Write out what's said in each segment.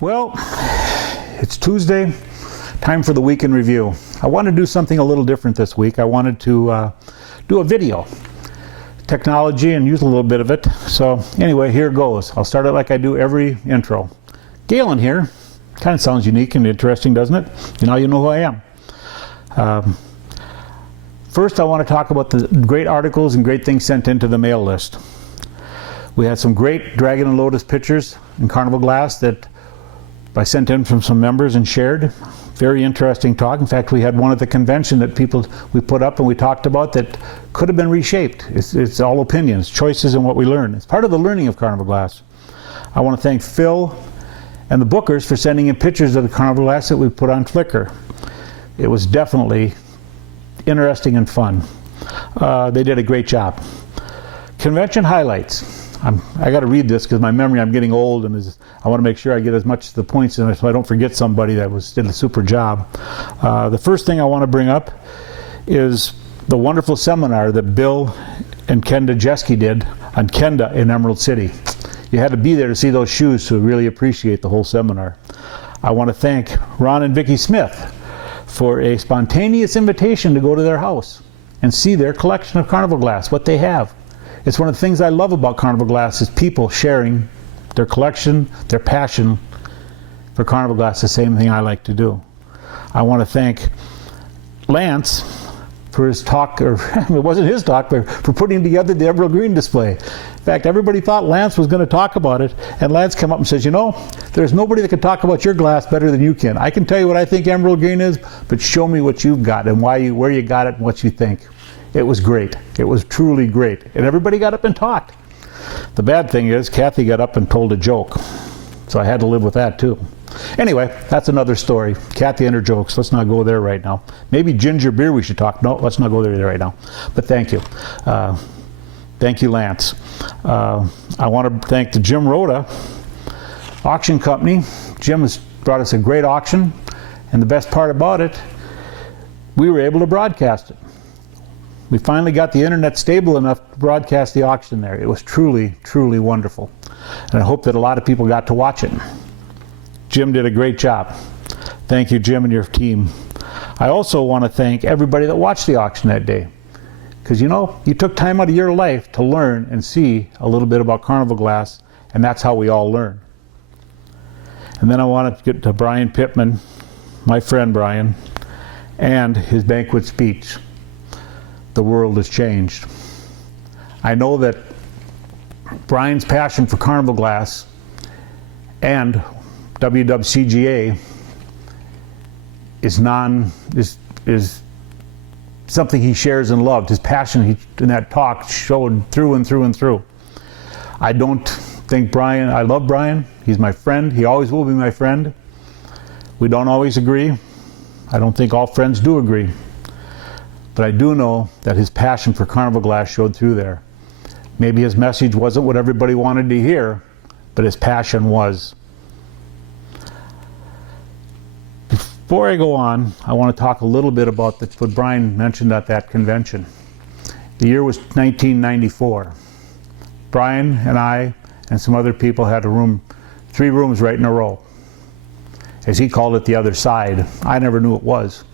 Well, it's Tuesday, time for the week in review. I wanted to do something a little different this week. I wanted to do a video, technology, and use a little bit of it. So anyway, here goes. I'll start it like I do every intro. Galen here. Kind of sounds unique and interesting, doesn't it? Now you know who I am. First, I want to talk about the great articles and great things sent into the mail list. We had some great Dragon and Lotus pictures in Carnival Glass that I sent in from some members and shared. Very interesting talk. In fact, we had one at the convention that we put up and we talked about that could have been reshaped. It's all opinions, choices, and what we learn. It's part of the learning of Carnival Glass. I want to thank Phil and the bookers for sending in pictures of the Carnival Glass that we put on Flickr. It was definitely interesting and fun. They did a great job. Convention highlights. I got to read this because my memory, I'm getting old, and I want to make sure I get as much of the points in it so I don't forget somebody that did a super job. The first thing I want to bring up is the wonderful seminar that Bill and Kenda Jeske did on Kenda in Emerald City. You had to be there to see those shoes to really appreciate the whole seminar. I want to thank Ron and Vicki Smith for a spontaneous invitation to go to their house and see their collection of Carnival Glass, what they have. It's one of the things I love about Carnival Glass is people sharing their collection, their passion for Carnival Glass, the same thing I like to do. I want to thank Lance for his talk, or it wasn't his talk, but for putting together the Emerald Green display. In fact, everybody thought Lance was going to talk about it, and Lance came up and says, you know, there's nobody that can talk about your glass better than you can. I can tell you what I think Emerald Green is, but show me what you've got and where you got it and what you think. It was great. It was truly great. And everybody got up and talked. The bad thing is, Kathy got up and told a joke. So I had to live with that too. Anyway, that's another story. Kathy and her jokes. Let's not go there right now. Maybe ginger beer we should talk. No, let's not go there right now. But thank you. Thank you, Lance. I want to thank the Jim Rhoda auction company. Jim has brought us a great auction. And the best part about it, we were able to broadcast it. We finally got the internet stable enough to broadcast the auction there. It was truly, truly wonderful. And I hope that a lot of people got to watch it. Jim did a great job. Thank you, Jim, and your team. I also want to thank everybody that watched the auction that day. Because, you know, you took time out of your life to learn and see a little bit about Carnival Glass, and that's how we all learn. And then I want to get to Brian Pittman, my friend Brian, and his banquet speech. The world has changed. I know that Brian's passion for Carnival Glass and wwcga is something he shares and loved. His passion in that talk showed through and through and through. I don't think Brian, I love Brian. He's my friend. He always will be my friend. We don't always agree. I don't think all friends do agree. But I do know that his passion for Carnival Glass showed through there. Maybe his message wasn't what everybody wanted to hear, but his passion was. Before I go on, I want to talk a little bit about what Brian mentioned at that convention. The year was 1994. Brian and I and some other people had a room, 3 rooms right in a row. As he called it, the other side. I never knew it was.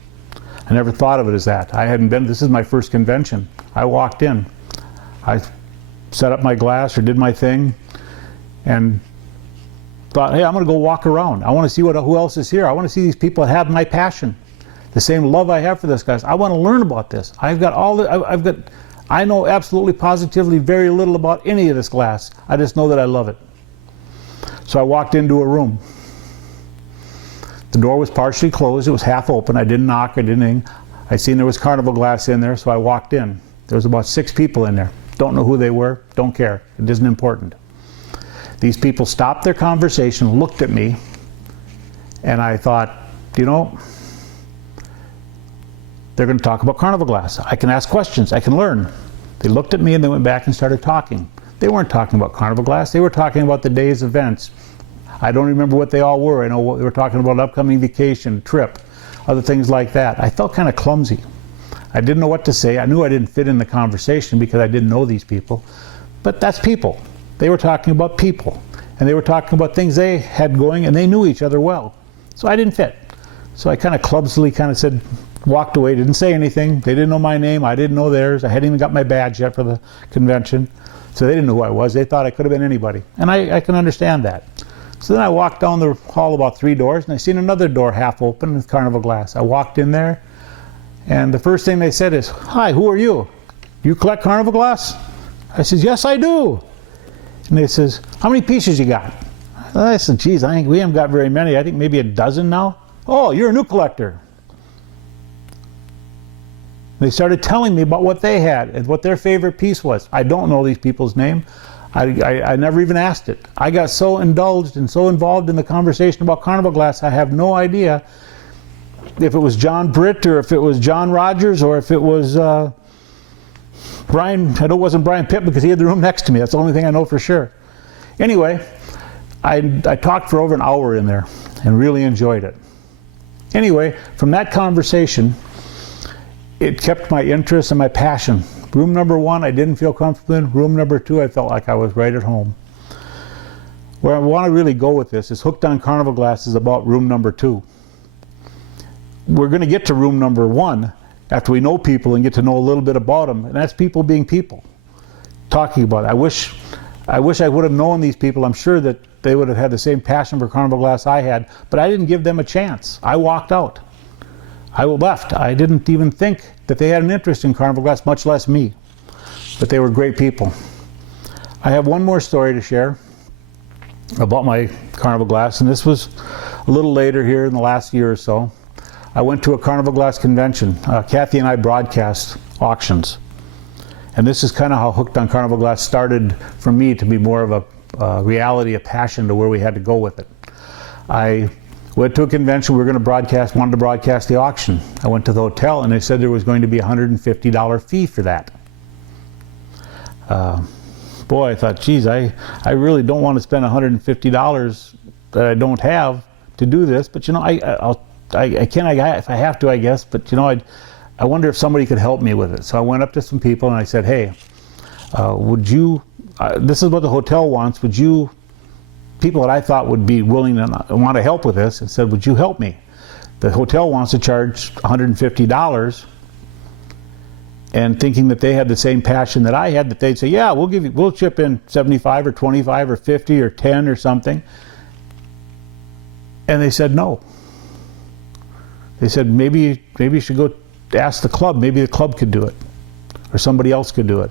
I never thought of it as that. I hadn't been, this is my first convention. I walked in. I set up my glass or did my thing and thought, hey, I'm going to go walk around. I want to see who else is here. I want to see these people that have my passion. The same love I have for this guys. I want to learn about this. I know absolutely positively very little about any of this glass. I just know that I love it. So I walked into a room. The door was partially closed. It was half open. I didn't knock. I didn't anything. I seen there was Carnival Glass in there, so I walked in. There was about 6 people in there. Don't know who they were. Don't care. It isn't important. These people stopped their conversation, looked at me, and I thought, you know, they're going to talk about Carnival Glass. I can ask questions. I can learn. They looked at me and they went back and started talking. They weren't talking about Carnival Glass. They were talking about the day's events. I don't remember what they all were. I know they were talking about an upcoming vacation, trip, other things like that. I felt kind of clumsy. I didn't know what to say. I knew I didn't fit in the conversation because I didn't know these people. But that's people. They were talking about people. and they were talking about things they had going, and they knew each other well. So I didn't fit. So I kind of clumsily said, walked away, didn't say anything. They didn't know my name, I didn't know theirs. I hadn't even got my badge yet for the convention. So they didn't know who I was. They thought I could have been anybody. And I can understand that. So then I walked down the hall about 3 doors, and I seen another door half open with Carnival Glass. I walked in there, and the first thing they said is, "Hi, who are you? You collect Carnival Glass?" I said, "Yes, I do." And they says, "How many pieces you got?" I said, "Geez, I think we haven't got very many. I think maybe a dozen now." "Oh, you're a new collector." They started telling me about what they had and what their favorite piece was. I don't know these people's name. I never even asked it. I got so indulged and so involved in the conversation about Carnival Glass, I have no idea if it was John Britt or if it was John Rogers or if it was Brian. I know it wasn't Brian Pitt because he had the room next to me. That's the only thing I know for sure. Anyway, I talked for over an hour in there and really enjoyed it. Anyway, from that conversation, it kept my interest and my passion. Room number 1, I didn't feel comfortable in. Room number 2, I felt like I was right at home. Where I want to really go with this is Hooked on Carnival Glass is about room number 2. We're going to get to room number 1 after we know people and get to know a little bit about them, and that's people being people. Talking about it. I wish I would have known these people. I'm sure that they would have had the same passion for Carnival Glass I had, but I didn't give them a chance. I walked out. I left. I didn't even think that they had an interest in Carnival Glass, much less me. But they were great people. I have one more story to share about my Carnival Glass, and this was a little later here in the last year or so. I went to a Carnival Glass convention. Kathy and I broadcast auctions. And this is kind of how Hooked on Carnival Glass started for me to be more of a reality, a passion to where we had to go with it. I went to a convention, wanted to broadcast the auction. I went to the hotel and they said there was going to be a $150 fee for that. Boy, I thought, geez, I really don't want to spend $150 that I don't have to do this, but you know, I can if I have to, I guess, but you know, I wonder if somebody could help me with it. So I went up to some people and I said, "Hey, would you, this is what the hotel wants, would you," people that I thought would be willing to want to help with this, and said, "Would you help me? The hotel wants to charge $150, and thinking that they had the same passion that I had, that they'd say, "Yeah, we'll chip in 75 or 25 or 50 or 10 or something." And they said no. They said, maybe you should go ask the club. Maybe the club could do it, or somebody else could do it.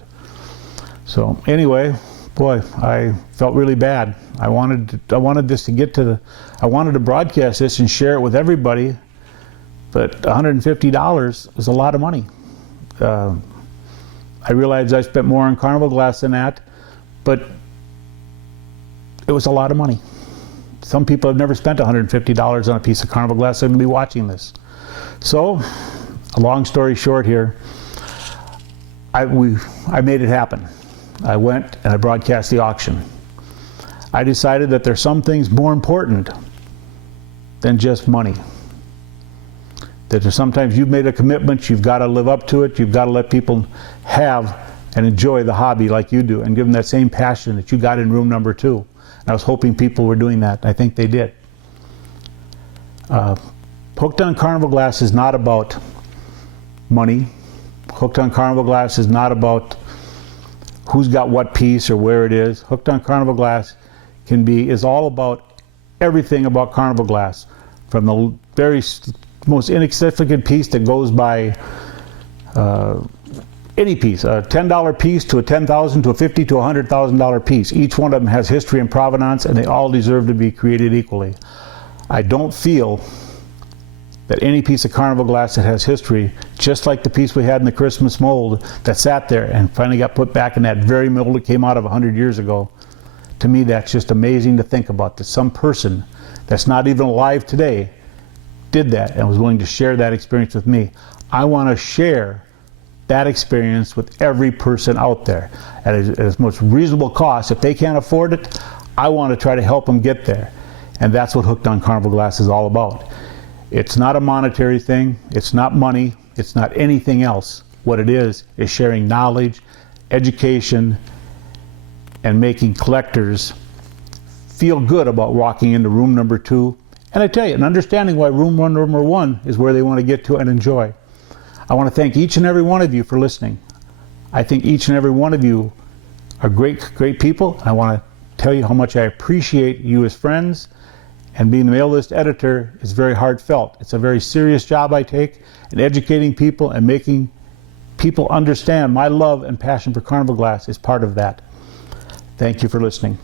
So anyway, boy, I felt really bad. I wanted this to get to I wanted to broadcast this and share it with everybody, but $150 was a lot of money. I realized I spent more on Carnival Glass than that, but it was a lot of money. Some people have never spent $150 on a piece of Carnival Glass. They're going to be watching this. So, a long story short here, I made it happen. I went and I broadcast the auction. I decided that there's some things more important than just money. That sometimes you've made a commitment, you've got to live up to it, you've got to let people have and enjoy the hobby like you do, and give them that same passion that you got in room number 2. And I was hoping people were doing that. I think they did. Hooked on Carnival Glass is not about money. Hooked on Carnival Glass is not about who's got what piece or where it is. Hooked on Carnival Glass is all about everything about Carnival Glass, from the very most insignificant piece that goes by any piece, a $10 piece to a $10,000 to a $50,000 to a $100,000 piece. Each one of them has history and provenance, and they all deserve to be created equally. I don't feel that any piece of Carnival Glass that has history, just like the piece we had in the Christmas mold that sat there and finally got put back in that very mold that came out of 100 years ago, to me that's just amazing to think about, that some person that's not even alive today did that and was willing to share that experience with me. I want to share that experience with every person out there at its most reasonable cost. If they can't afford it, I want to try to help them get there. And that's what Hooked on Carnival Glass is all about. It's not a monetary thing, it's not money, it's not anything else. What it is sharing knowledge, education, and making collectors feel good about walking into room number 2. And I tell you, and understanding why room number 1 is where they want to get to and enjoy. I want to thank each and every one of you for listening. I think each and every one of you are great people. I want to tell you how much I appreciate you as friends. And being the mail list editor is very heartfelt. It's a very serious job I take, and educating people and making people understand my love and passion for Carnival Glass is part of that. Thank you for listening.